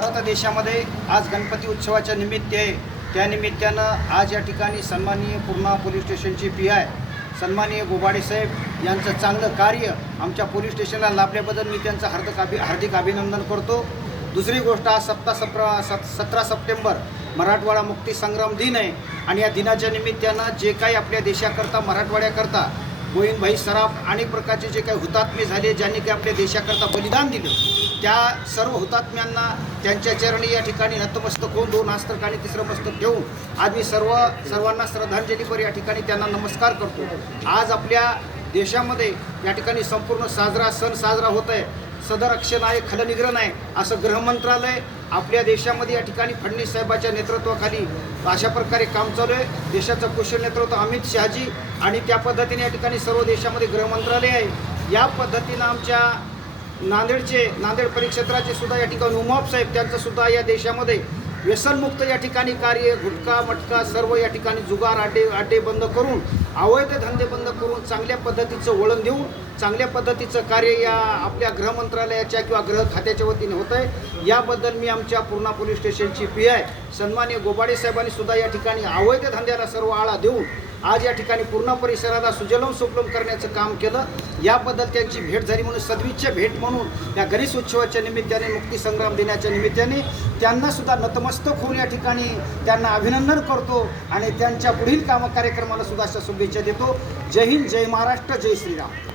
भारत देशामध्ये आज गणपती उत्सवाच्या निमित्त आहे त्या आज या ठिकाणी सन्माननीय पूर्णा पोलीस स्टेशनचे पी आय सन्माननीय गोबाडे साहेब यांचं चांगलं कार्य आमच्या पोलीस स्टेशनला लाभल्याबद्दल मी त्यांचं हार्दिक अभि हार्दिक अभिनंदन करतो. दुसरी गोष्ट आज सप्ता सप्रा सत सतरा सप्टेंबर मराठवाडा मुक्ती संग्राम दिन आहे. आणि या दिनाच्या निमित्तानं जे काही आपल्या देशाकरता मराठवाड्याकरता गोविंदभाई सराफ अनेक प्रकारचे जे काही हुतात्मे झाले ज्यांनी काही आपल्या देशाकरता बलिदान दिलं त्या सर्व हुतात्म्यांना त्यांच्या चरणी या ठिकाणी नतमस्तक होऊन दोन हस्तक आणि तिसरं मस्तक ठेवून आज मी सर्व सर्वांना श्रद्धांजलीपर या ठिकाणी त्यांना नमस्कार करतो. आज आपल्या देशामध्ये या ठिकाणी संपूर्ण साजरा सण साजरा होत आहे. सदरक्षण आहे खलनिग्रहण आहे असं गृहमंत्रालय आपल्या देशामध्ये या ठिकाणी फडणवीस साहेबाच्या नेतृत्वाखाली अशा प्रकारे काम चालू आहे. देशाचं कुशल नेतृत्व अमित शहाजी आणि त्या पद्धतीने या ठिकाणी सर्व देशामध्ये गृहमंत्रालय आहे. या पद्धतीनं आमच्या नांदेडचे नांदेड परिक्षेत्राचे सुद्धा या ठिकाणी उमाप साहेब त्यांचं सुद्धा या देशामध्ये व्यसनमुक्त या ठिकाणी कार्य गुटखा मटका सर्व या ठिकाणी जुगार आडे आडे बंद करून अवैध धंदे बंद करून चांगल्या पद्धतीचं वळण देऊन चांगल्या पद्धतीचं कार्य या आपल्या गृह मंत्रालयाच्या किंवा गृह खात्याच्या वतीने होत आहे. याबद्दल मी आमच्या पूर्णा पोलीस स्टेशनची पी आय सन्मान्य गोबाडे साहेबांनी सुद्धा या ठिकाणी अवैध धंद्याला सर्व आळा देऊन आज या ठिकाणी पूर्ण परिसराला सुजलम सुफलम करण्याचं काम केलं. याबद्दल त्यांची भेट झाली म्हणून सद्विच्छ भेट म्हणून या गणेश उत्सवाच्या निमित्ताने मुक्ती संग्राम दिनाच्या निमित्ताने त्यांना सुद्धा नतमस्तक होऊन या ठिकाणी त्यांना अभिनंदन करतो आणि त्यांच्या पुढील काम कार्यक्रमाला सुद्धा अशा शुभेच्छा देतो. जय हिंद जय महाराष्ट्र जय श्रीराम.